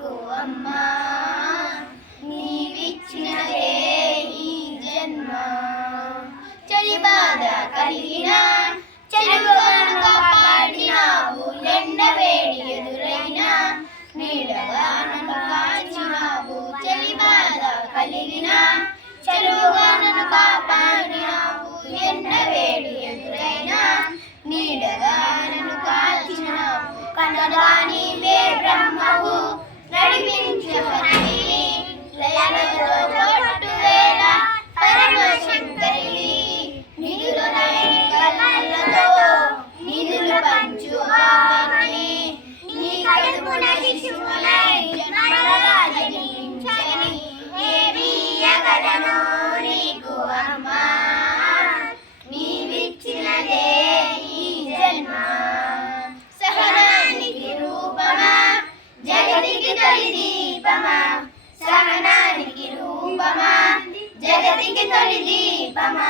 నీకు అమ్మా నీవిచ్చినదే ఈ జన్మ చలి బాధ కలిగిన చెలువను కాపాడినావు ఎండ వేడి ఎదురైన నీడగా నన్ను కాచినావు చలి బాధ కలిగిన చెలువగా నన్ను కాపాడినావు ఎండ వేడి ఎదురైన నీడగా నన్ను కాచినావు కనగా నీవే బ్రహ్మవు నడిపించవని లయలతో తోటు వేళ పరమశంకరివి నిధులనైన కళ్ళతో నిధులు పంచువాని నీ కడుపున శిశువునై జన్మగా జనించని ఏమీయగలను నీకు అమ్మా నీవిచ్చినదే ఈ జన్మ సహనానికి రూపమా జగతికి తొలి దీపమా సహనానికి రూపమా జగతికి తొలి దీపమా